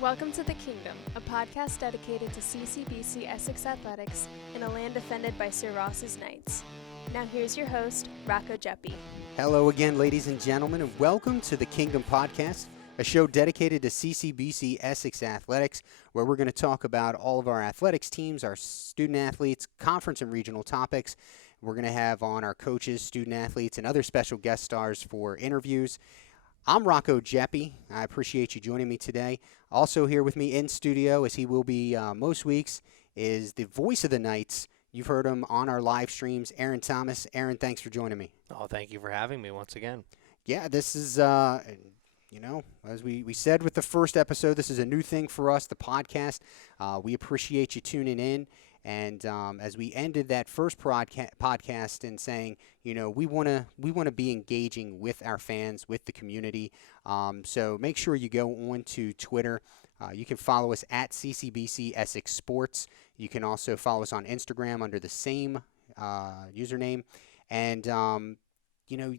Welcome to The Kingdom, a podcast dedicated to CCBC Essex Athletics in a land defended by Sir Ross's Knights. Now here's your host, Rocco Jeppi. Hello again, ladies and gentlemen, and welcome to The Kingdom Podcast, a show dedicated to CCBC Essex Athletics, where we're going to talk about all of our athletics teams, our student athletes, conference and regional topics. We're going to have on our coaches, student athletes, and other special guest stars for interviews. I'm Rocco Jeppi. I appreciate you joining me today. Also here with me in studio, as he will be most weeks, is the voice of the Knights. You've heard him on our live streams, Aaron Thomas. Aaron, thanks for joining me. Oh, thank you for having me once again. Yeah, this is, as we said with the first episode, this is a new thing for us, the podcast. We appreciate you tuning in. And as we ended that first podcast and saying, we want to be engaging with our fans, with the community. So make sure you go on to Twitter. You can follow us at CCBC Essex Sports. You can also follow us on Instagram under the same username. And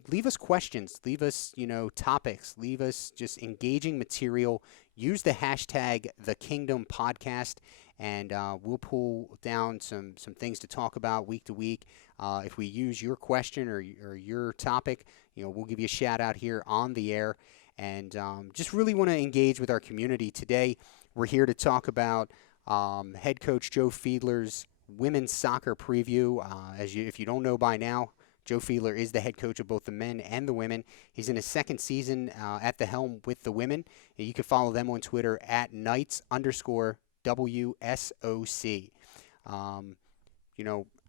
leave us questions, leave us, topics, leave us just engaging material. Use the hashtag #TheKingdomPodcast, and we'll pull down some things to talk about week to week. If we use your question or your topic, we'll give you a shout out here on the air. And just really want to engage with our community today. We're here to talk about head coach Joe Fiedler's women's soccer preview. If you don't know by now, Joe Fiedler is the head coach of both the men and the women. He's in his second season at the helm with the women. You can follow them on Twitter at Knights_WSOC.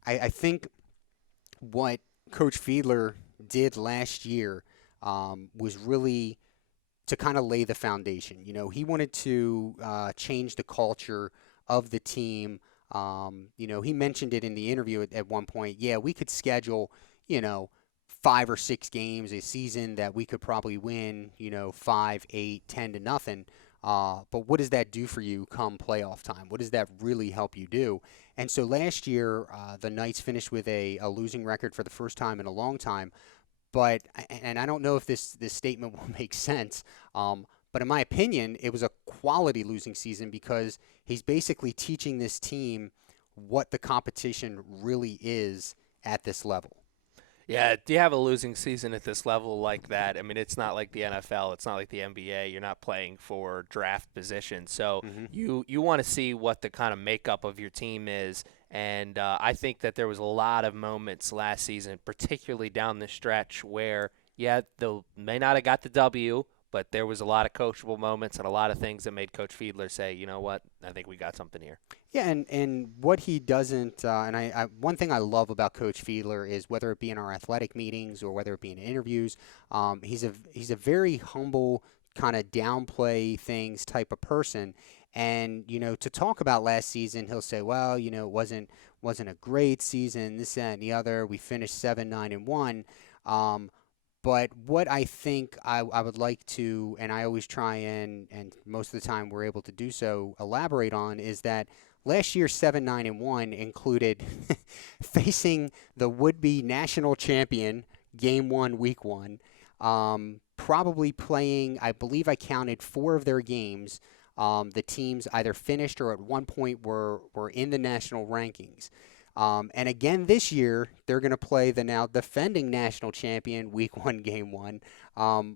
I think what Coach Fiedler did last year was really to kind of lay the foundation. He wanted to change the culture of the team. He mentioned it in the interview at one point. Yeah, we could schedule 5 or 6 games a season that we could probably win, 5, 8, 10 to nothing. But what does that do for you come playoff time? What does that really help you do? And so last year, the Knights finished with a losing record for the first time in a long time. And I don't know if this statement will make sense, but in my opinion, it was a quality losing season because he's basically teaching this team what the competition really is at this level. Yeah, do you have a losing season at this level like that? I mean, it's not like the NFL. It's not like the NBA. You're not playing for draft position. So you want to see what the kind of makeup of your team is. And I think that there was a lot of moments last season, particularly down the stretch, where, they may not have got the W, but there was a lot of coachable moments and a lot of things that made Coach Fiedler say, you know what, I think we got something here. Yeah, and what he doesn't, and one thing I love about Coach Fiedler is whether it be in our athletic meetings or whether it be in interviews, he's a very humble, kind of downplay things type of person. And to talk about last season, he'll say, well, it wasn't a great season, this, that, and the other. We finished 7-9-1. But what I think I would like to, and I always try and most of the time we're able to do so, elaborate on, is that last year's 7-9-1 included facing the would-be national champion game 1, week 1, probably playing, I believe I counted 4 of their games. The teams either finished or at one point were in the national rankings. And again this year, they're going to play the now defending national champion week 1, game 1.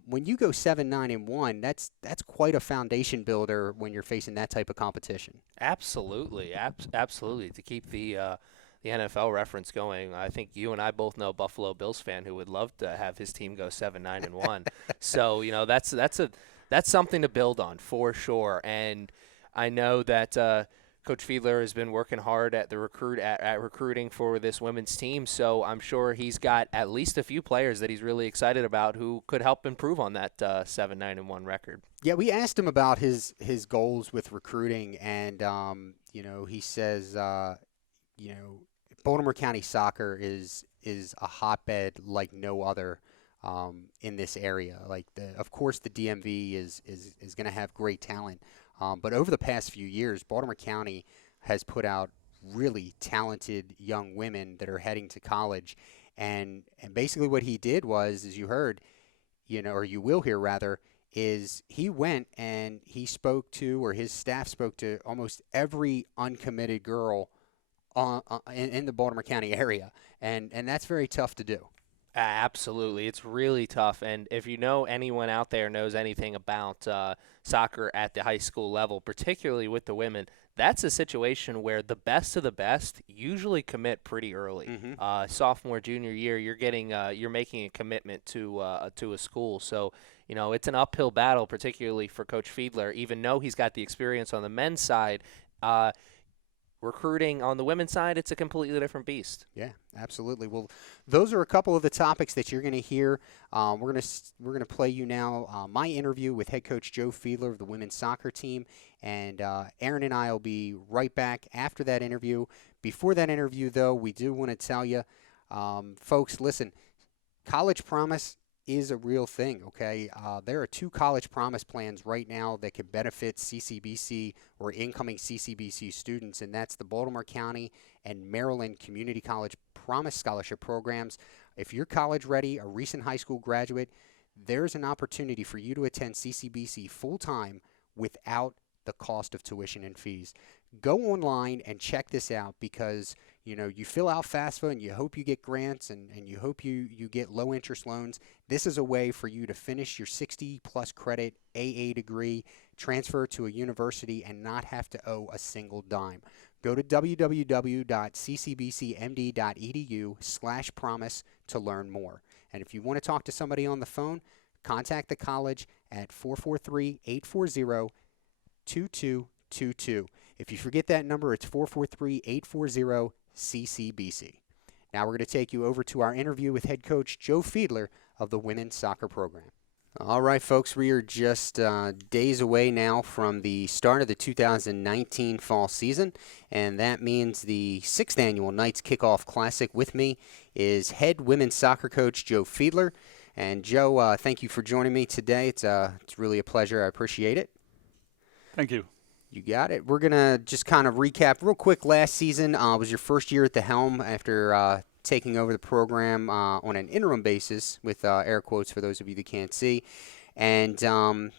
When you go 7-9-1, that's quite a foundation builder when you're facing that type of competition. Absolutely, absolutely. To keep the NFL reference going, I think you and I both know a Buffalo Bills fan who would love to have his team go 7-9-1. So that's something to build on for sure. And I know that Coach Fiedler has been working hard at recruiting for this women's team, so I'm sure he's got at least a few players that he's really excited about who could help improve on that 7-9-1 record. Yeah, we asked him about his goals with recruiting, and he says Baltimore County soccer is a hotbed like no other in this area. Of course, the DMV is going to have great talent. But over the past few years, Baltimore County has put out really talented young women that are heading to college. And basically what he did was, as you heard, or you will hear rather, is he went and he spoke to, or his staff spoke to, almost every uncommitted girl in the Baltimore County area, and that's very tough to do. Absolutely. It's really tough. And if you know anyone out there knows anything about soccer at the high school level, particularly with the women, that's a situation where the best of the best usually commit pretty early. Sophomore, junior year, you're making a commitment to a school. So, it's an uphill battle, particularly for Coach Fiedler, even though he's got the experience on the men's side. Recruiting on the women's side, it's a completely different beast. Yeah, absolutely. Well, those are a couple of the topics that you're going to hear. We're going to play you now my interview with head coach Joe Fiedler of the women's soccer team, and Aaron and I will be right back after that interview. Before that interview, though, we do want to tell you, folks, listen, College Promise is a real thing, okay? There are 2 College Promise plans right now that could benefit CCBC or incoming CCBC students, and that's the Baltimore County and Maryland Community College Promise Scholarship programs. If you're college ready, a recent high school graduate, there's an opportunity for you to attend CCBC full-time without the cost of tuition and fees. Go online and check this out, because you fill out FAFSA and you hope you get grants and you hope you get low interest loans. This is a way for you to finish your 60+ credit AA degree, transfer to a university, and not have to owe a single dime. Go to www.ccbcmd.edu/promise to learn more. And if you want to talk to somebody on the phone, contact the college at 443-840-2222. If you forget that number, it's 443-840-CCBC. Now we're going to take you over to our interview with head coach Joe Fiedler of the women's soccer program. All right, folks, we are just days away now from the start of the 2019 fall season, and that means the 6th annual Knights Kickoff Classic. With me is head women's soccer coach Joe Fiedler. And Joe, thank you for joining me today. It's really a pleasure. I appreciate it. Thank you. You got it. We're going to just kind of recap real quick. Last season was your first year at the helm after taking over the program on an interim basis, with air quotes for those of you that can't see. And, I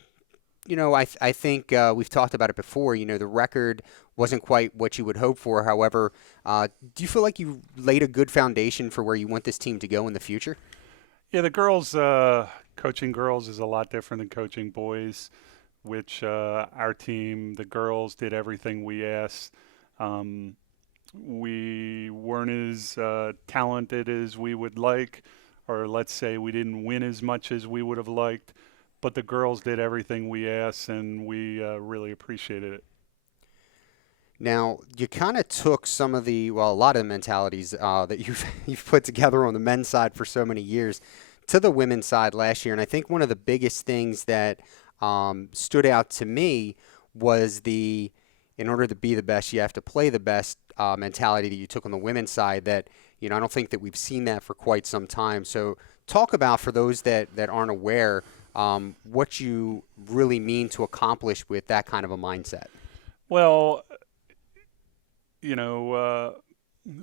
think we've talked about it before. The record wasn't quite what you would hope for. However, do you feel like you laid a good foundation for where you want this team to go in the future? Yeah, the girls, coaching girls is a lot different than coaching boys, which our team, the girls, did everything we asked. We weren't as talented as we would like, or let's say we didn't win as much as we would have liked, but the girls did everything we asked, and we really appreciated it. Now, you kind of took some of a lot of the mentalities that you've put together on the men's side for so many years to the women's side last year, and I think one of the biggest things that stood out to me was in order to be the best, you have to play the best mentality that you took on the women's side. That I don't think that we've seen that for quite some time. So talk about, for those that aren't aware, what you really mean to accomplish with that kind of a mindset. Well,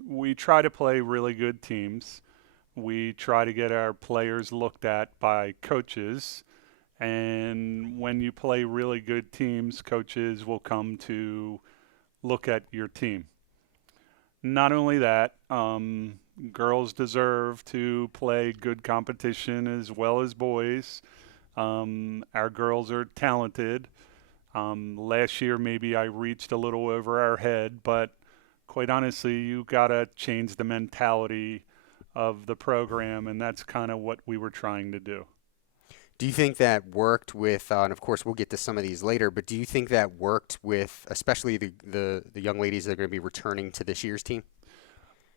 we try to play really good teams. We try to get our players looked at by coaches. And when you play really good teams, coaches will come to look at your team. Not only that, girls deserve to play good competition as well as boys. Our girls are talented. Last year, maybe I reached a little over our head, but quite honestly, you got to change the mentality of the program, and that's kind of what we were trying to do. Do you think that worked with, and of course we'll get to some of these later, but do you think that worked with especially the young ladies that are going to be returning to this year's team?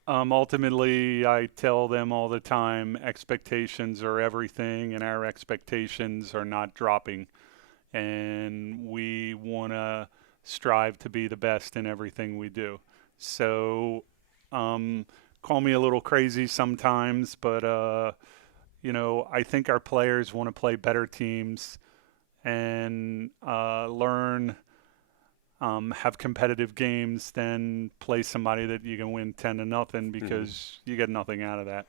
Ultimately, I tell them all the time, expectations are everything, and our expectations are not dropping. And we want to strive to be the best in everything we do. So call me a little crazy sometimes, but I think our players want to play better teams and learn, have competitive games than play somebody that you can win 10-0 because you get nothing out of that.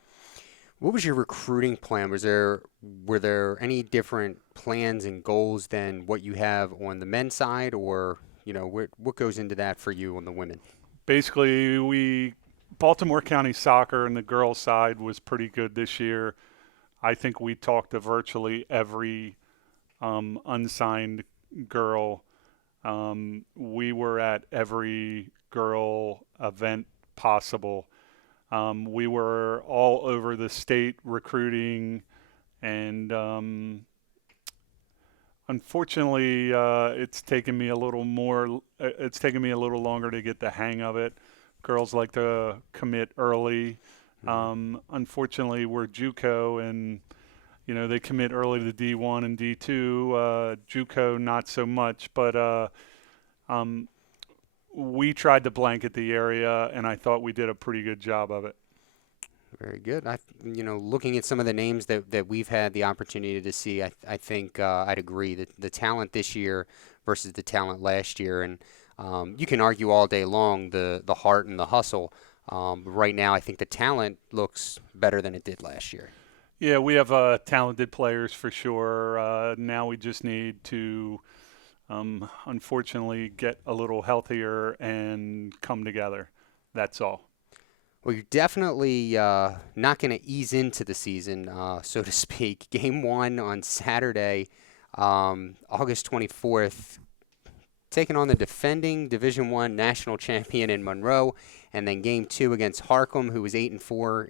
What was your recruiting plan? Were there any different plans and goals than what you have on the men's side, or what goes into that for you on the women? Basically, Baltimore County soccer and the girls' side was pretty good this year. I think we talked to virtually every unsigned girl. We were at every girl event possible. We were all over the state recruiting, and unfortunately, it's taken me a little longer to get the hang of it. Girls like to commit early. Unfortunately, we're JUCO, and they commit early to D1 and D2. JUCO not so much, but we tried to blanket the area, and I thought we did a pretty good job of it. Very good. Looking at some of the names that we've had the opportunity to see, I think I'd agree that the talent this year versus the talent last year, and you can argue all day long the heart and the hustle. Right now, I think the talent looks better than it did last year. Yeah, we have talented players for sure. Now we just need to, unfortunately, get a little healthier and come together. That's all. Well, you're definitely not going to ease into the season, so to speak. Game 1 on Saturday, August 24th, taking on the defending Division I national champion in Monroe, and then Game 2 against Harcum, who was 8-4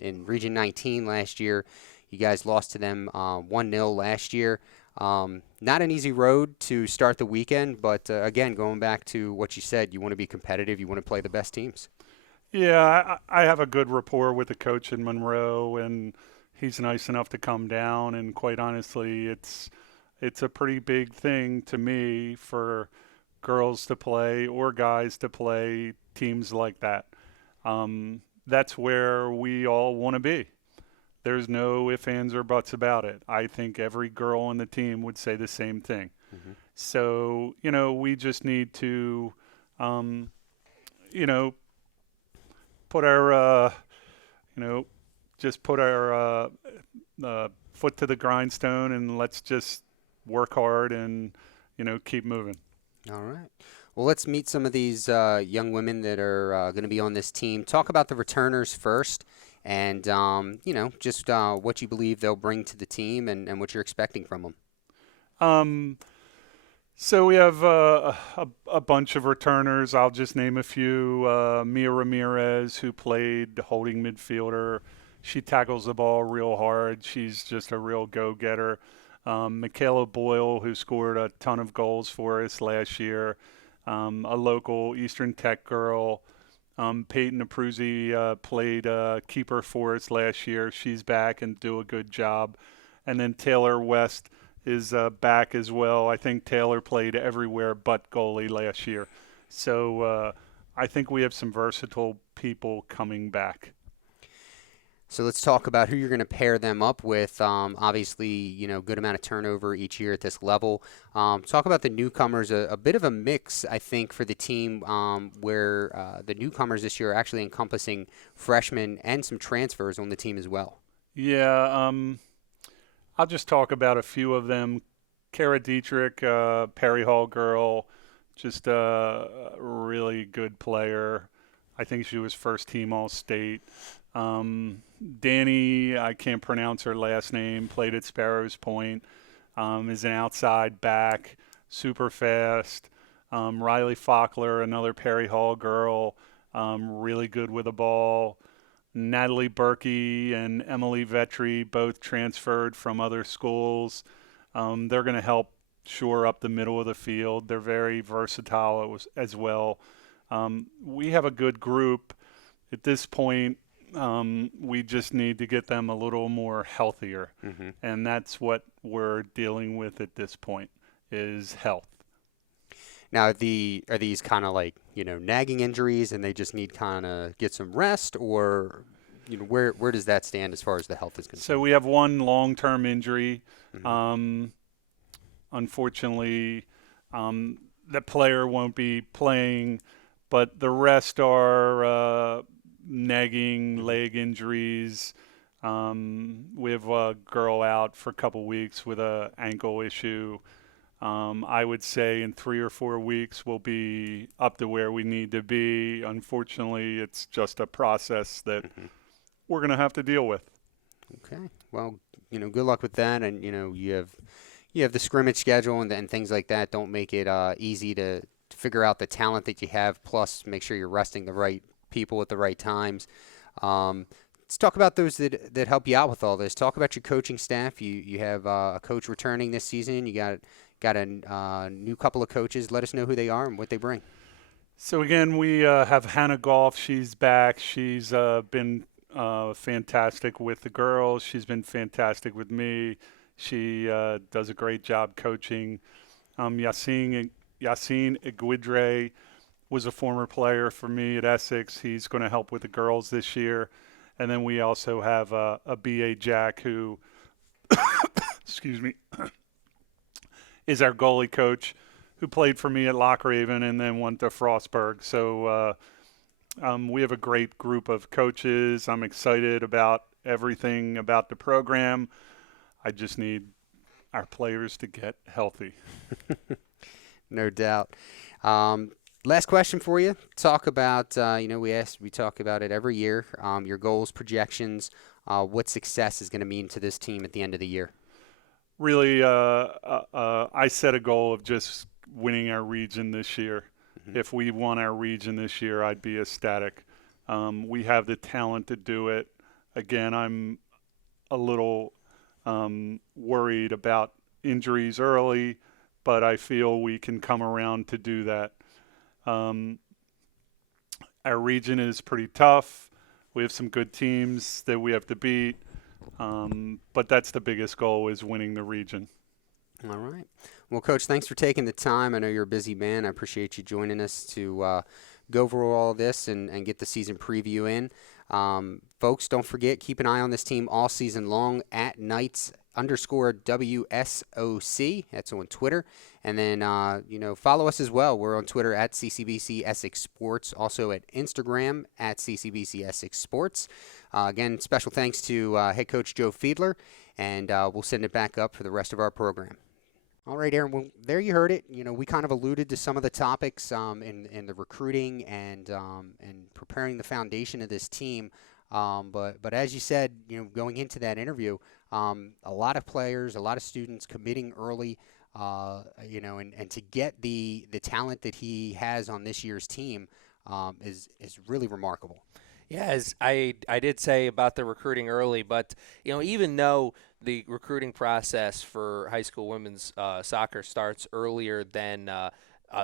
in Region 19 last year. You guys lost to them 1-0 last year. Not an easy road to start the weekend, but again, going back to what you said, you want to be competitive, you want to play the best teams. Yeah, I have a good rapport with the coach in Monroe, and he's nice enough to come down. And quite honestly, it's a pretty big thing to me for girls to play or guys to play teams like that. That's where we all want to be. There's no ifs, ands, or buts about it. I think every girl on the team would say the same thing. Mm-hmm. So, we just need to, put our, foot to the grindstone, and let's just work hard and, keep moving. All right. Well, let's meet some of these young women that are going to be on this team. Talk about the returners first, and just what you believe they'll bring to the team and what you're expecting from them. So we have a bunch of returners. I'll just name a few. Mia Ramirez, who played holding midfielder. She tackles the ball real hard. She's just a real go-getter. Makayla Boyle, who scored a ton of goals for us last year. A local Eastern Tech girl. Peyton Abruzzi played keeper for us last year. She's back and do a good job. And then Taylor West is back as well. I think Taylor played everywhere but goalie last year. So I think we have some versatile people coming back. So let's talk about who you're going to pair them up with. Obviously, good amount of turnover each year at this level. Talk about the newcomers, a bit of a mix, I think, for the team where the newcomers this year are actually encompassing freshmen and some transfers on the team as well. Yeah, I'll just talk about a few of them. Kara Dietrich, Perry Hall girl, just a really good player. I think she was first team All-State. Danny, I can't pronounce her last name, played at Sparrows Point, is an outside back, super fast. Riley Fiedler, another Perry Hall girl, really good with the ball. Natalie Berkey and Emily Vetri both transferred from other schools. They're going to help shore up the middle of the field. They're very versatile as well. We have a good group. At this point, we just need to get them a little more healthier. Mm-hmm. And that's what we're dealing with at this point is health. Now, are these kind of like, nagging injuries and they just need kind of get some rest, or, where does that stand as far as the health is concerned? So we have one long-term injury. Mm-hmm. Unfortunately, the player won't be playing, but the rest are nagging leg injuries, We have a girl out for a couple weeks with a ankle issue. I would say in 3 or 4 weeks we'll be up to where we need to be. Unfortunately, it's just a process that we're going to have to deal with. Okay. Well, good luck with that, and you have the scrimmage schedule and things like that. Don't make it easy to figure out the talent that you have. Plus, make sure you're resting the right people at the right times. Let's talk about those that help you out with all this. Talk about your coaching staff. You have a coach returning this season. You got a new couple of coaches. Let us know who they are and what they bring. So again, we have Hannah Golf. She's back. She's been fantastic with the girls. She's been fantastic with me. She does a great job coaching. Yassine Iguidre was a former player for me at Essex. He's going to help with the girls this year. And then we also have a B.A. Jack who, excuse me, is our goalie coach who played for me at Lochraven and then went to Frostburg. So we have a great group of coaches. I'm excited about everything about the program. I just need our players to get healthy. No doubt. Last question for you. Talk about, we talk about it every year, your goals, projections, what success is going to mean to this team at the end of the year. Really, I set a goal of just winning our region this year. Mm-hmm. If we won our region this year, I'd be ecstatic. We have the talent to do it. Again, I'm a little worried about injuries early, but I feel we can come around to do that. Our region is pretty tough. We have some good teams that we have to beat, but that's the biggest goal, is winning the region. All right. Well, Coach, thanks for taking the time. I know you're a busy man. I appreciate you joining us to go over all this and get the season preview in. Folks, don't forget, keep an eye on this team all season long at Knights_WSOC. That's on Twitter. And then, follow us as well. We're on Twitter at CCBC Essex Sports, also at Instagram at CCBC Essex Sports. Again, special thanks to head coach Joe Fiedler, and we'll send it back up for the rest of our program. All right, Aaron, well, there you heard it. We kind of alluded to some of the topics in the recruiting and preparing the foundation of this team. But as you said, going into that interview, a lot of players, a lot of students committing early, and to get the talent that he has on this year's team is really remarkable. Yeah, as I did say about the recruiting early, but even though the recruiting process for high school women's soccer starts earlier than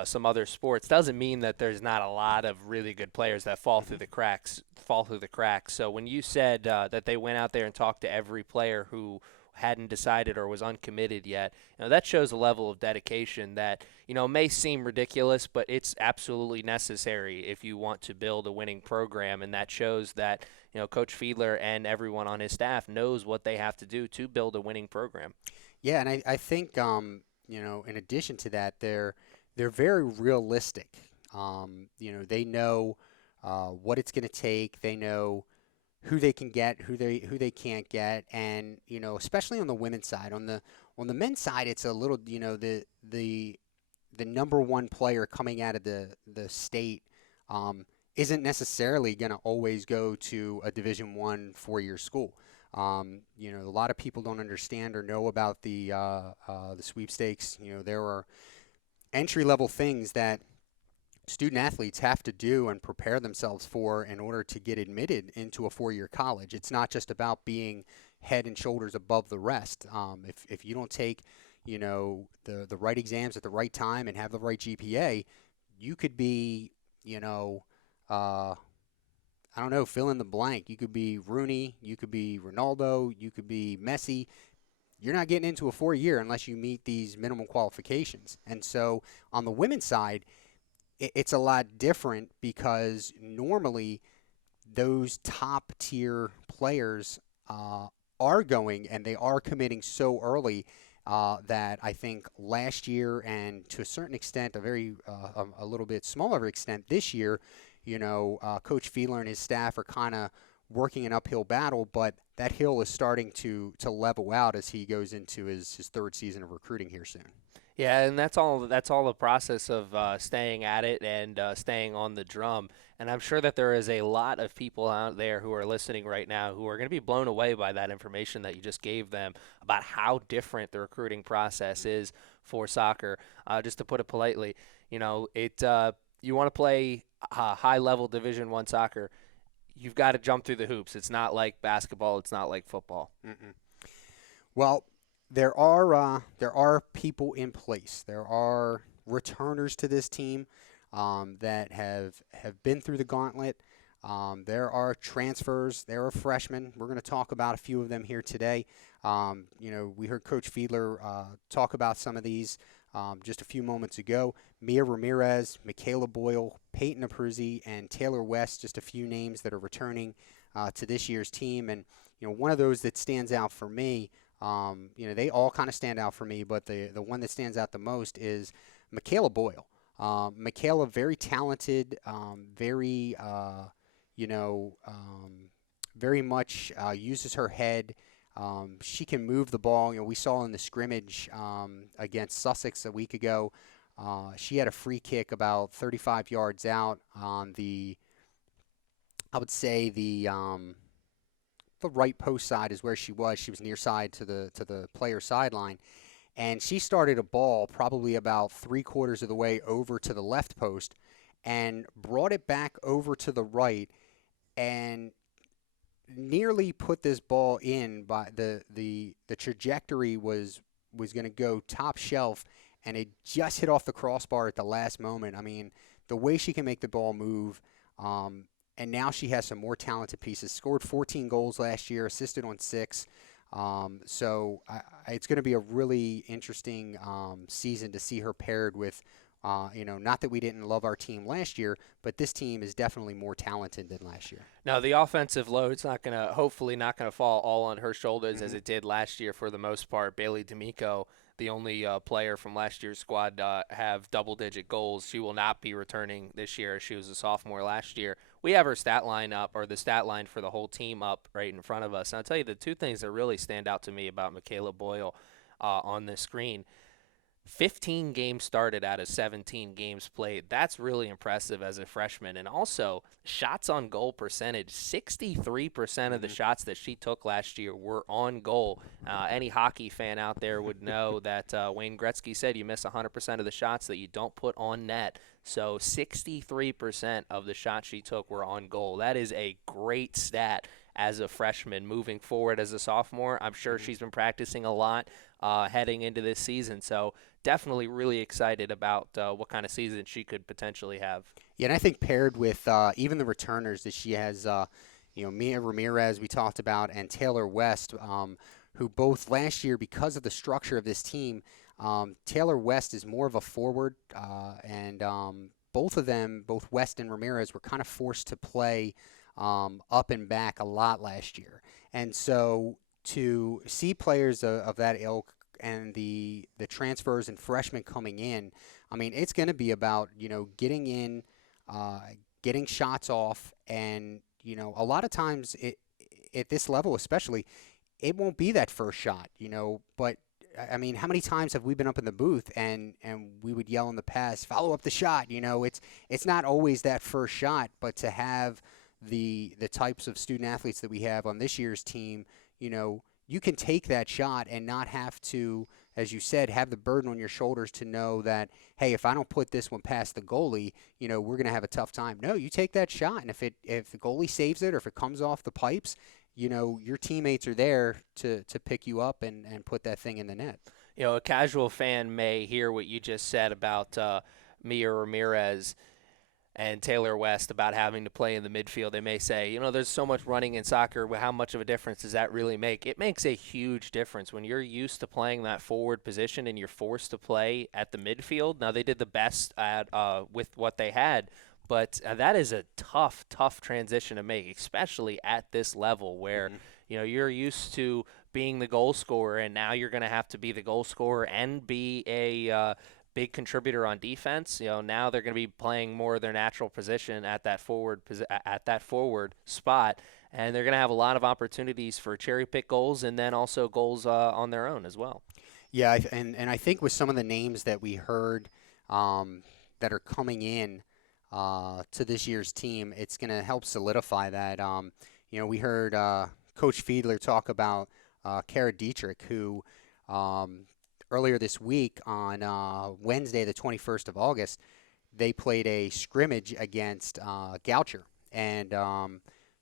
some other sports, doesn't mean that there's not a lot of really good players that fall through the cracks. So when you said that they went out there and talked to every player who hadn't decided or was uncommitted yet, that shows a level of dedication that may seem ridiculous, but it's absolutely necessary if you want to build a winning program. And that shows that Coach Fiedler and everyone on his staff knows what they have to do to build a winning program. Yeah, and I think in addition to that, they're very realistic. They know what it's going to take. They know who they can get, who they can't get, and especially on the women's side. On the men's side, it's a little the number one player coming out of the state isn't necessarily going to always go to a Division I 4-year school. A lot of people don't understand or know about the sweepstakes. There are entry-level things that student athletes have to do and prepare themselves for in order to get admitted into a 4-year college. It's not just about being head and shoulders above the rest. If you don't take, the right exams at the right time and have the right GPA, you could be, fill in the blank. You could be Rooney, you could be Ronaldo, you could be Messi. You're not getting into a 4-year unless you meet these minimum qualifications. And so on the women's side, it's a lot different because normally those top tier players are going and they are committing so early that I think last year and to a certain extent, a little bit smaller extent this year, Coach Fiedler and his staff are kind of working an uphill battle, but that hill is starting to level out as he goes into his third season of recruiting here soon. Yeah, and that's all the process of staying at it and staying on the drum. And I'm sure that there is a lot of people out there who are listening right now who are going to be blown away by that information that you just gave them about how different the recruiting process is for soccer. Just to put it politely, you know, you want to play high-level Division I soccer, you've got to jump through the hoops. It's not like basketball. It's not like football. Mm-mm. Well, there are people in place. There are returners to this team that have been through the gauntlet. There are transfers. There are freshmen. We're going to talk about a few of them here today. We heard Coach Fiedler talk about some of these just a few moments ago. Mia Ramirez, Makayla Boyle, Peyton Abruzzi, and Taylor West, just a few names that are returning to this year's team. And, one of those that stands out for me, they all kind of stand out for me, but the one that stands out the most is Makayla Boyle. Makayla, very talented, very much uses her head. She can move the ball. We saw in the scrimmage against Sussex a week ago, she had a free kick about 35 yards out on the right post side is where she was. She was near side to the player sideline. And she started a ball probably about 3/4 of the way over to the left post and brought it back over to the right and nearly put this ball in. By the trajectory was going to go top shelf, and it just hit off the crossbar at the last moment. I mean, the way she can make the ball move, and now she has some more talented pieces. Scored 14 goals last year, assisted on 6. So it's going to be a really interesting season to see her paired with, not that we didn't love our team last year, but this team is definitely more talented than last year. Now, the offensive load's hopefully not going to fall all on her shoulders Mm-hmm. as it did last year for the most part. Bailey D'Amico, the only player from last year's squad, have double-digit goals. She will not be returning this year. She was a sophomore last year. We have her stat line up, or the stat line for the whole team up right in front of us. And I'll tell you the two things that really stand out to me about Makayla Boyle on this screen. 15 games started out of 17 games played. That's really impressive as a freshman. And also, shots on goal percentage, 63% of the shots that she took last year were on goal. Any hockey fan out there would know that Wayne Gretzky said you miss 100% of the shots that you don't put on net. So 63% of the shots she took were on goal. That is a great stat as a freshman. Moving forward as a sophomore, I'm sure she's been practicing a lot heading into this season. So definitely really excited about what kind of season she could potentially have. Yeah, and I think paired with even the returners that she has, Mia Ramirez we talked about, and Taylor West, who both last year, because of the structure of this team, Taylor West is more of a forward, and both of them, both West and Ramirez, were kind of forced to play up and back a lot last year. And so to see players of that ilk and the transfers and freshmen coming in, I mean, it's going to be about, getting in, getting shots off, and, a lot of times at this level especially, it won't be that first shot, but I mean, how many times have we been up in the booth and we would yell in the past, follow up the shot? It's not always that first shot, but to have the types of student athletes that we have on this year's team, you can take that shot and not have to, as you said, have the burden on your shoulders to know that, hey, if I don't put this one past the goalie, we're going to have a tough time. No, you take that shot, and if the goalie saves it or if it comes off the pipes, your teammates are there to pick you up and put that thing in the net. A casual fan may hear what you just said about Mia Ramirez and Taylor West about having to play in the midfield. They may say, there's so much running in soccer. How much of a difference does that really make? It makes a huge difference when you're used to playing that forward position and you're forced to play at the midfield. Now, they did the best with what they had, but that is a tough transition to make, especially at this level where, you're used to being the goal scorer, and now you're going to have to be the goal scorer and be a big contributor on defense. Now they're going to be playing more of their natural position at that forward spot, and they're going to have a lot of opportunities for cherry pick goals and then also goals on their own as well. Yeah, and I think with some of the names that we heard that are coming in to this year's team, it's going to help solidify that. We heard Coach Fiedler talk about Kara Dietrich, who earlier this week on Wednesday, the 21st of August, they played a scrimmage against Goucher. And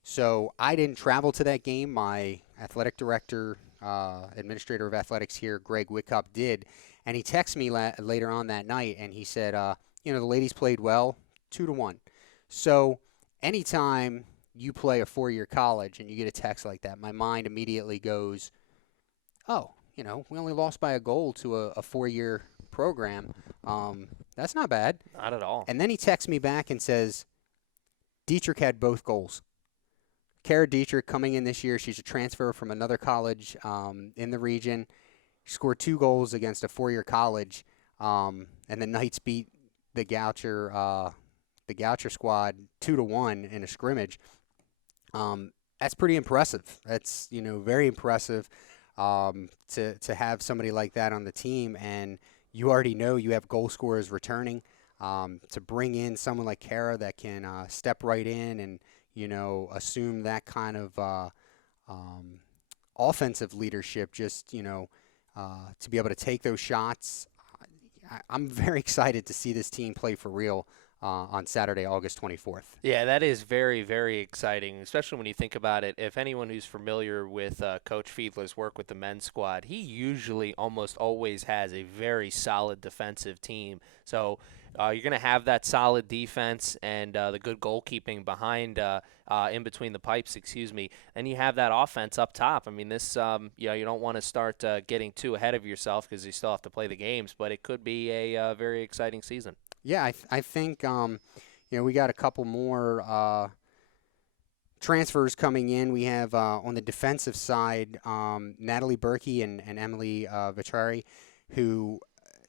so I didn't travel to that game. My athletic director, administrator of athletics here, Greg Whitcup, did. And he texted me later on that night, and he said, the ladies played well, 2-1. So anytime you play a four-year college and you get a text like that, my mind immediately goes, oh, we only lost by a goal to a four-year program. That's not bad. Not at all. And then he texts me back and says, Dietrich had both goals. Kara Dietrich coming in this year, she's a transfer from another college in the region. She scored 2 goals against a four-year college, and the Knights beat the Goucher squad 2-1 in a scrimmage. That's pretty impressive. That's very impressive. To have somebody like that on the team, and you already know you have goal scorers returning, to bring in someone like Kara that can step right in and assume that kind of offensive leadership, just to be able to take those shots. I'm very excited to see this team play for real on Saturday, August 24th. Yeah, that is very, very exciting, especially when you think about it. If anyone who's familiar with Coach Fiedler's work with the men's squad, he usually almost always has a very solid defensive team. So you're going to have that solid defense and the good goalkeeping behind, in between the pipes, and you have that offense up top. I mean, this, you don't want to start getting too ahead of yourself because you still have to play the games, but it could be a very exciting season. Yeah, I think we got a couple more transfers coming in. We have on the defensive side Natalie Berkey and Emily Vitrari, who,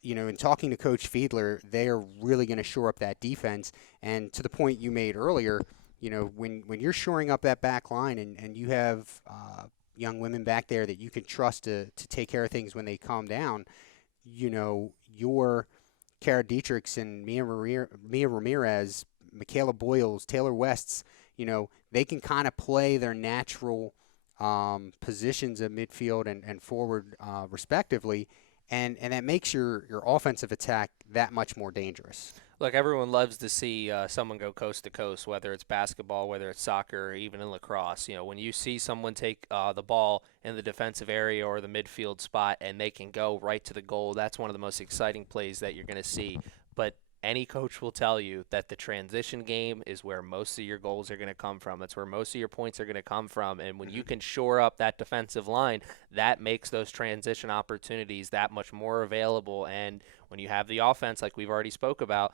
in talking to Coach Fiedler, they are really going to shore up that defense. And to the point you made earlier, when you're shoring up that back line and you have young women back there that you can trust to take care of things when they calm down, your Kara Dietrichs and Mia Ramirez, Makayla Boyles, Taylor Wests, they can kind of play their natural positions of midfield and forward respectively, and that makes your offensive attack that much more dangerous. Look, everyone loves to see someone go coast to coast, whether it's basketball, whether it's soccer, or even in lacrosse. When you see someone take the ball in the defensive area or the midfield spot and they can go right to the goal, that's one of the most exciting plays that you're going to see. But any coach will tell you that the transition game is where most of your goals are going to come from. That's where most of your points are going to come from. And when you can shore up that defensive line, that makes those transition opportunities that much more available. And when you have the offense, like we've already spoke about,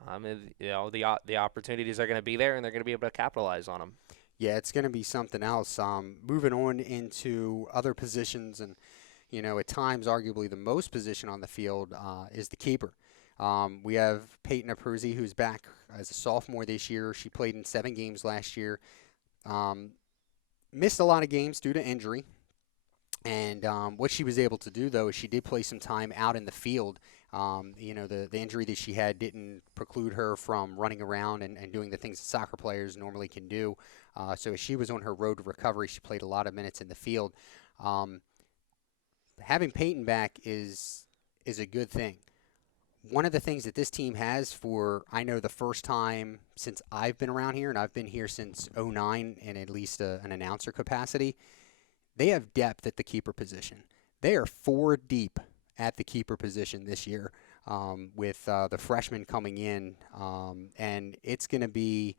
the opportunities are going to be there, and they're going to be able to capitalize on them. Yeah, it's going to be something else. Moving on into other positions, and at times arguably the most position on the field is the keeper. We have Peyton Aperuzzi, who's back as a sophomore this year. She played in 7 games last year. Missed a lot of games due to injury. And what she was able to do, though, is she did play some time out in the field. The injury that she had didn't preclude her from running around and doing the things that soccer players normally can do. So as she was on her road to recovery, she played a lot of minutes in the field. Having Peyton back is a good thing. One of the things that this team has for, I know, the first time since I've been around here, and I've been here since 2009 in at least an announcer capacity, they have depth at the keeper position. They are 4 deep at the keeper position this year with the freshmen coming in, and it's going to be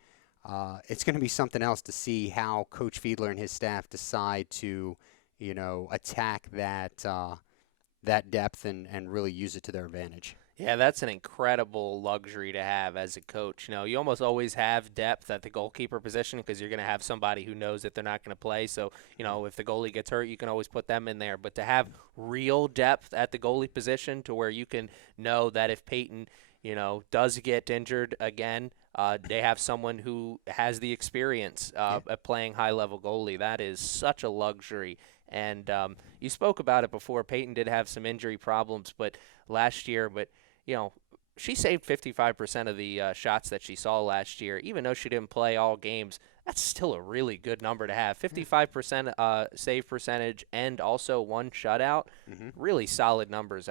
something else to see how Coach Fiedler and his staff decide to attack that depth and really use it to their advantage. Yeah, that's an incredible luxury to have as a coach. You know, you almost always have depth at the goalkeeper position because you're going to have somebody who knows that they're not going to play. So, you know, if the goalie gets hurt, you can always put them in there. But to have real depth at the goalie position to where you can know that if Peyton, you know, does get injured again, they have someone who has the experience at playing high-level goalie. That is such a luxury. And you spoke about it before. Peyton did have some injury problems, but last year, but you know, she saved 55% of the shots that she saw last year, even though she didn't play all games. That's still a really good number to have. 55% save percentage and also one shutout. Really solid numbers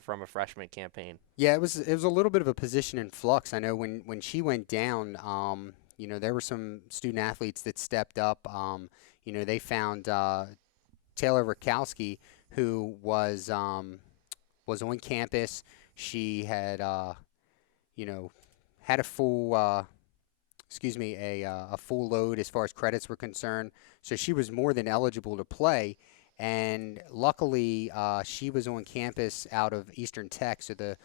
from a freshman campaign. Yeah, it was a little bit of a position in flux. I know when she went down, you know, there were some student athletes that stepped up. You know, they found Taylor Rakowski, who was on campus. She had, you know, had a full, a full load as far as credits were concerned. So she was more than eligible to play. And luckily, she was on campus out of Eastern Tech. So the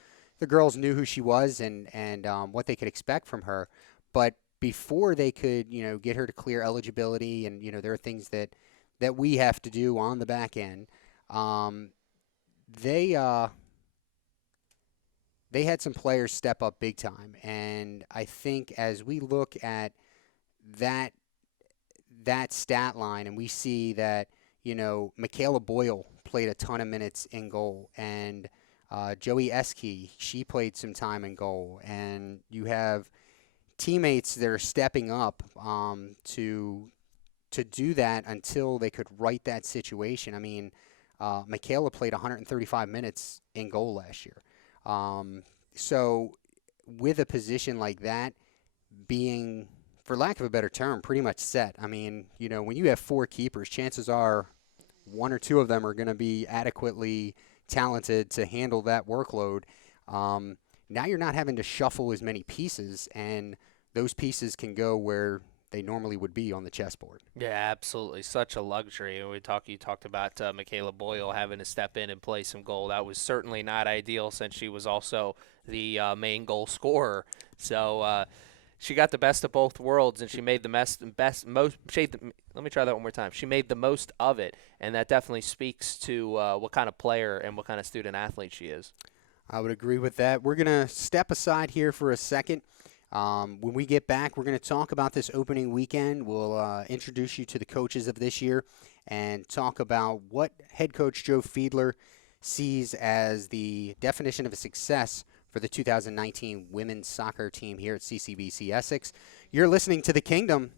girls knew who she was and what they could expect from her. But before they could, you know, get her to clear eligibility, and, you know, there are things that we have to do on the back end, they had some players step up big time. And I think as we look at that stat line and we see that, you know, Makayla Boyle played a ton of minutes in goal, and Joey Eske, she played some time in goal, and you have teammates that are stepping up to do that until they could right that situation. I mean, Makayla played 135 minutes in goal last year. So with a position like that being, for lack of a better term, pretty much set, I mean, you know, when you have 4 keepers, chances are 1 or 2 of them are going to be adequately talented to handle that workload. Now you're not having to shuffle as many pieces, and those pieces can go where they normally would be on the chessboard. Yeah, absolutely. Such a luxury. And you talked about Makayla Boyle having to step in and play some goal. That was certainly not ideal since she was also the main goal scorer. So she got the best of both worlds, and she made the let me try that one more time. She made the most of it, and that definitely speaks to what kind of player and what kind of student athlete she is. I would agree with that. We're going to step aside here for a second. When we get back, we're going to talk about this opening weekend. We'll introduce you to the coaches of this year and talk about what head coach Joe Fiedler sees as the definition of a success for the 2019 women's soccer team here at CCBC Essex. You're listening to The Kingdom,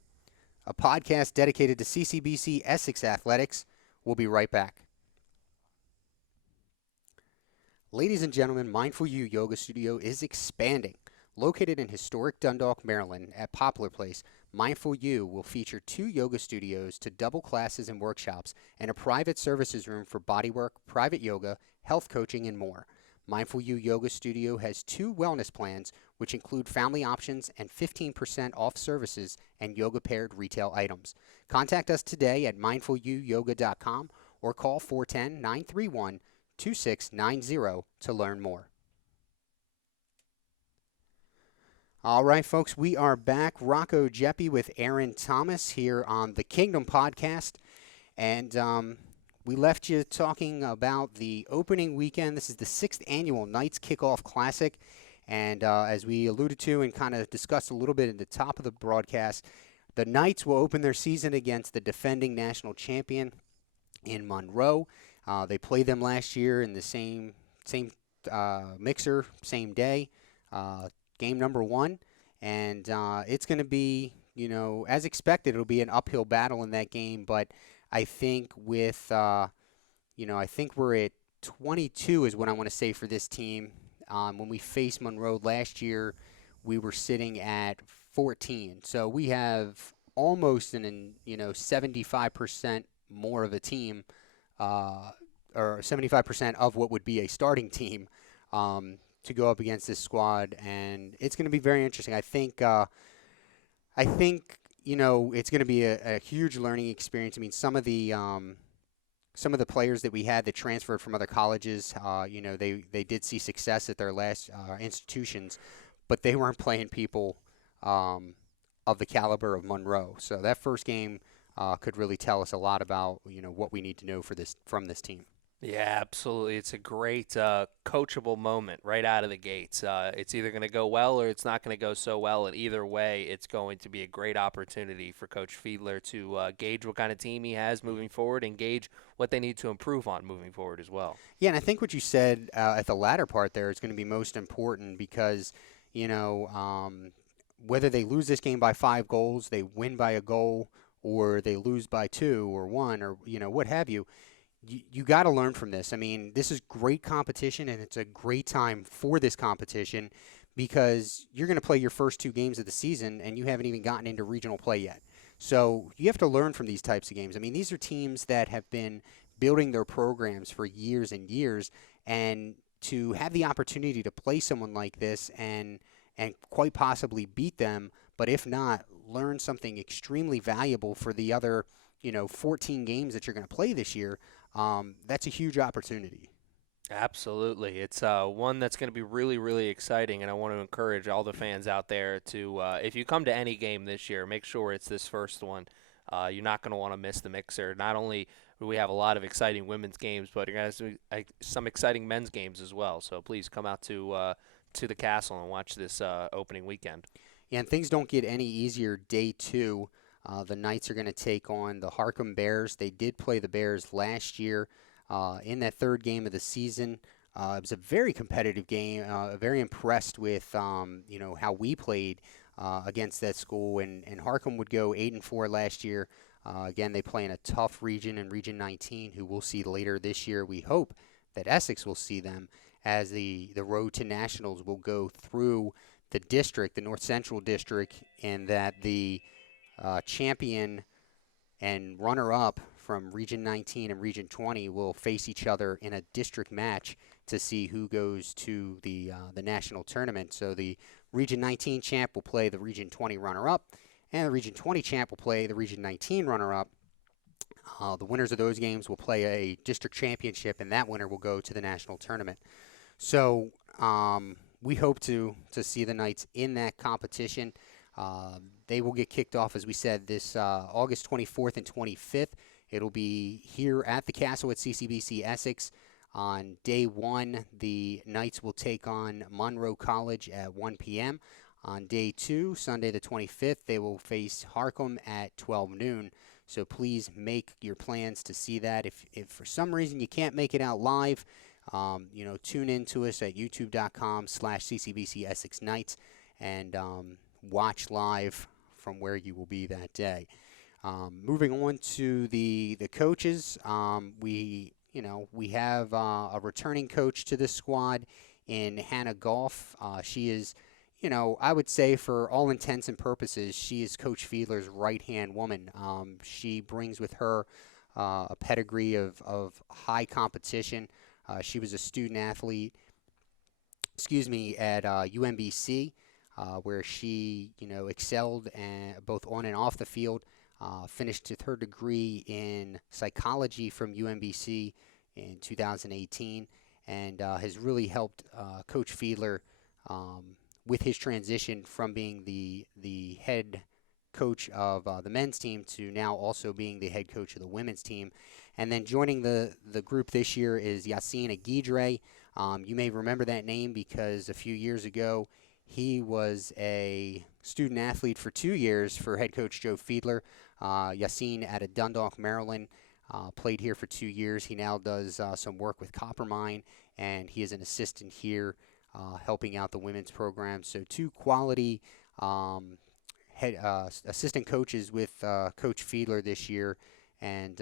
a podcast dedicated to CCBC Essex Athletics. We'll be right back. Ladies and gentlemen, Mindful You Yoga Studio is expanding. Located in historic Dundalk, Maryland at Poplar Place, Mindful You will feature 2 yoga studios to double classes and workshops and a private services room for bodywork, private yoga, health coaching, and more. Mindful You Yoga Studio has 2 wellness plans, which include family options and 15% off services and yoga-paired retail items. Contact us today at mindfulyouyoga.com or call 410-931-2690 to learn more. All right, folks, we are back. Rocco Jeppy with Aaron Thomas here on the Kingdom Podcast. And we left you talking about the opening weekend. This is the 6th annual Knights Kickoff Classic. And as we alluded to and kind of discussed a little bit at the top of the broadcast, the Knights will open their season against the defending national champion in Monroe. They played them last year in the same mixer, same day. Game number 1, and it's going to be, you know, as expected, it'll be an uphill battle in that game, but I think with, you know, I think we're at 22 is what I want to say for this team. When we faced Monroe last year, we were sitting at 14, so we have almost 75% more of a team, or 75% of what would be a starting team, to go up against this squad, and it's going to be very interesting. I think you know, it's going to be a huge learning experience. I mean, some of the some of the players that we had that transferred from other colleges, they did see success at their last institutions, but they weren't playing people of the caliber of Monroe. So that first game could really tell us a lot about what we need to know from this team. Yeah, absolutely. It's a great coachable moment right out of the gates. It's either going to go well or it's not going to go so well, and either way, it's going to be a great opportunity for Coach Fiedler to gauge what kind of team he has moving forward and gauge what they need to improve on moving forward as well. Yeah, and I think what you said at the latter part there is going to be most important because, whether they lose this game by 5 goals, they win by a goal, or they lose by 2 or 1 or, what have you, you got to learn from this. I mean, this is great competition, and it's a great time for this competition because you're going to play your first 2 games of the season, and you haven't even gotten into regional play yet. So you have to learn from these types of games. I mean, these are teams that have been building their programs for years and years, and to have the opportunity to play someone like this and quite possibly beat them, but if not, learn something extremely valuable for the other 14 games that you're going to play this year, that's a huge opportunity. Absolutely. It's one that's going to be really, really exciting, and I want to encourage all the fans out there to, if you come to any game this year, make sure it's this first one. You're not going to want to miss the mixer. Not only do we have a lot of exciting women's games, but you're going to have some exciting men's games as well. So please come out to the Castle and watch this opening weekend. Yeah, and things don't get any easier day 2. The Knights are going to take on the Harcum Bears. They did play the Bears last year in that 3rd game of the season. It was a very competitive game. Very impressed with how we played against that school. And Harcum would go 8-4 last year. Again, they play in a tough region in Region 19, who we'll see later this year. We hope that Essex will see them as the road to nationals will go through the district, the North Central District, and that the champion and runner-up from Region 19 and Region 20 will face each other in a district match to see who goes to the national tournament. So the Region 19 champ will play the Region 20 runner-up, and the Region 20 champ will play the Region 19 runner-up. The winners of those games will play a district championship, and that winner will go to the national tournament. So we hope to see the Knights in that competition. They will get kicked off, as we said, this August 24th and 25th. It'll be here at the Castle at CCBC Essex. On day 1, the Knights will take on Monroe College at 1 p.m. On day 2, Sunday the 25th, they will face Harcum at 12 noon. So please make your plans to see that. If for some reason you can't make it out live, tune in to us at youtube.com/CCBC Essex Knights and watch live from where you will be that day. Moving on to the coaches, we have a returning coach to this squad in Hannah Goff. She is, I would say for all intents and purposes, she is Coach Fiedler's right-hand woman. She brings with her a pedigree of high competition. She was a student athlete, at UMBC, where she, excelled both on and off the field. Finished with her degree in psychology from UMBC in 2018, and has really helped Coach Fiedler with his transition from being the head coach of the men's team to now also being the head coach of the women's team. And then joining the group this year is Yassine Aguidre. You may remember that name because a few years ago he was a student athlete for 2 years for head coach Joe Fiedler. Yassine out of Dundalk, Maryland, played here for 2 years. He now does some work with Coppermine, and he is an assistant here helping out the women's program. So 2 quality assistant coaches with Coach Fiedler this year, and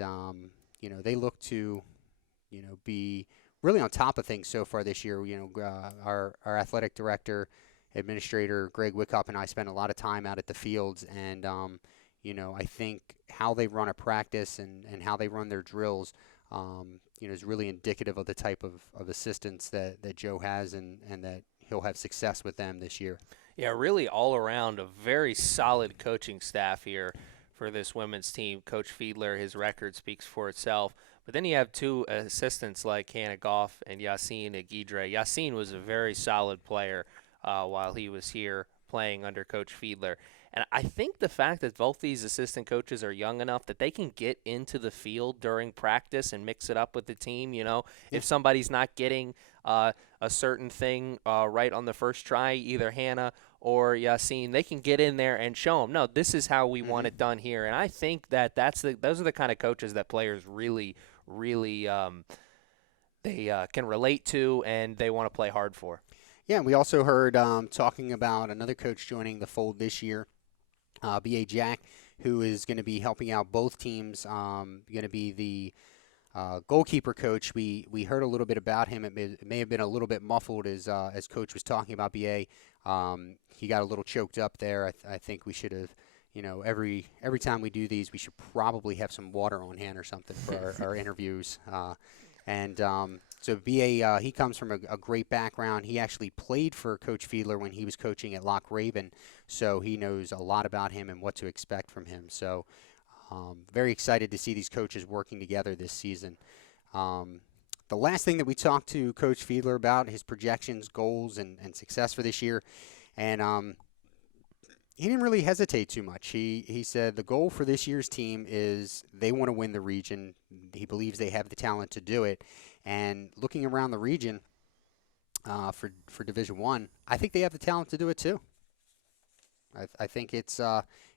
they look to be really on top of things so far this year. Our athletic director, administrator Greg Wickup, and I spent a lot of time out at the fields, and I think how they run a practice and how they run their drills is really indicative of the type of assistants that Joe has, and that he'll have success with them this year. Yeah, really all around a very solid coaching staff here for this women's team. Coach Fiedler, his record speaks for itself. But then you have two assistants like Hannah Goff and Yassine Aguidre. Yassine was a very solid player while he was here playing under Coach Fiedler. And I think the fact that both these assistant coaches are young enough that they can get into the field during practice and mix it up with the team. If somebody's not getting a certain thing right on the first try, either Hannah or Yassine, they can get in there and show them, no, this is how we want it done here. And I think that those are the kind of coaches that players really they can relate to and they want to play hard for. Yeah, we also heard talking about another coach joining the fold this year, B.A. Jack, who is going to be helping out both teams, going to be the goalkeeper coach. We heard a little bit about him. It may have been a little bit muffled as Coach was talking about B.A. He got a little choked up there. I think we should have, every time we do these, we should probably have some water on hand or something for our interviews. So B.A., he comes from a great background. He actually played for Coach Fiedler when he was coaching at Loch Raven, so he knows a lot about him and what to expect from him. So very excited to see these coaches working together this season. The last thing that we talked to Coach Fiedler about, his projections, goals, and success for this year, and he didn't really hesitate too much. He said the goal for this year's team is they want to win the region. He believes they have the talent to do it. And looking around the region for Division I, I think they have the talent to do it too. I think it's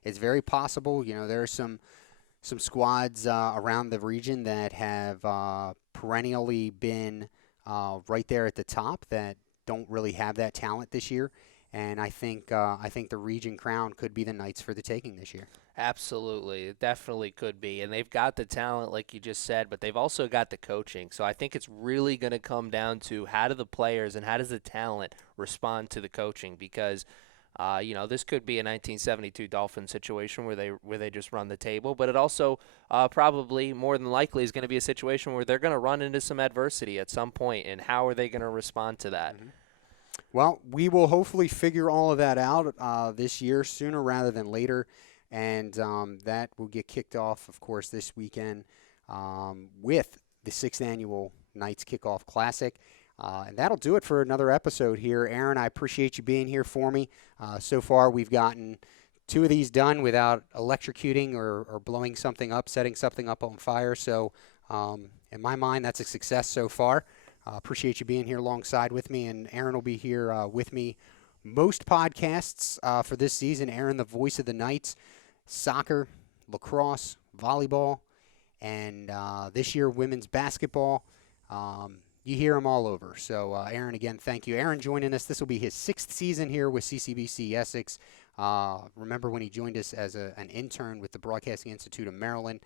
very possible. There are some squads around the region that have perennially been right there at the top that don't really have that talent this year. And I think the region crown could be the Knights for the taking this year. Absolutely. It definitely could be. And they've got the talent, like you just said, but they've also got the coaching. So I think it's really going to come down to how do the players and how does the talent respond to the coaching, because this could be a 1972 Dolphins situation where they just run the table, but it also probably more than likely is going to be a situation where they're going to run into some adversity at some point, and how are they going to respond to that? Mm-hmm. Well, we will hopefully figure all of that out this year, sooner rather than later, and that will get kicked off, of course, this weekend with the 6th Annual Knights Kickoff Classic. And that'll do it for another episode here. Aaron, I appreciate you being here for me. So far, we've gotten 2 of these done without electrocuting or blowing something up, setting something up on fire. So in my mind, that's a success so far. Appreciate you being here alongside with me, and Aaron will be here with me most podcasts for this season. Aaron, the voice of the Knights, soccer, lacrosse, volleyball, and this year women's basketball. You hear him all over. So, Aaron, again, thank you. Aaron joining us. This will be his 6th season here with CCBC Essex. Remember when he joined us as an intern with the Broadcasting Institute of Maryland.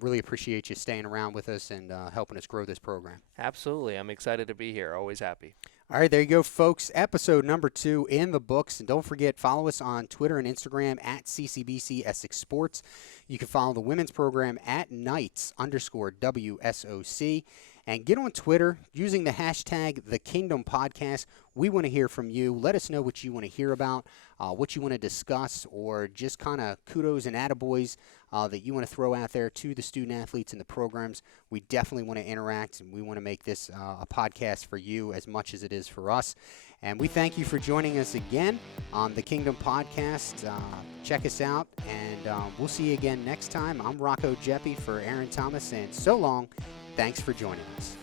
Really appreciate you staying around with us and helping us grow this program. Absolutely. I'm excited to be here. Always happy. All right, there you go, folks. Episode number 2 in the books. And don't forget, follow us on Twitter and Instagram at CCBC Essex Sports. You can follow the women's program at Knights_WSOC. And get on Twitter using the hashtag #TheKingdomPodcast. We want to hear from you. Let us know what you want to hear about, what you want to discuss, or just kind of kudos and attaboys that you want to throw out there to the student athletes and the programs. We definitely want to interact, and we want to make this a podcast for you as much as it is for us. And we thank you for joining us again on the Kingdom Podcast. Check us out, and we'll see you again next time. I'm Rocco Jeppy for Aaron Thomas, and so long. Thanks for joining us.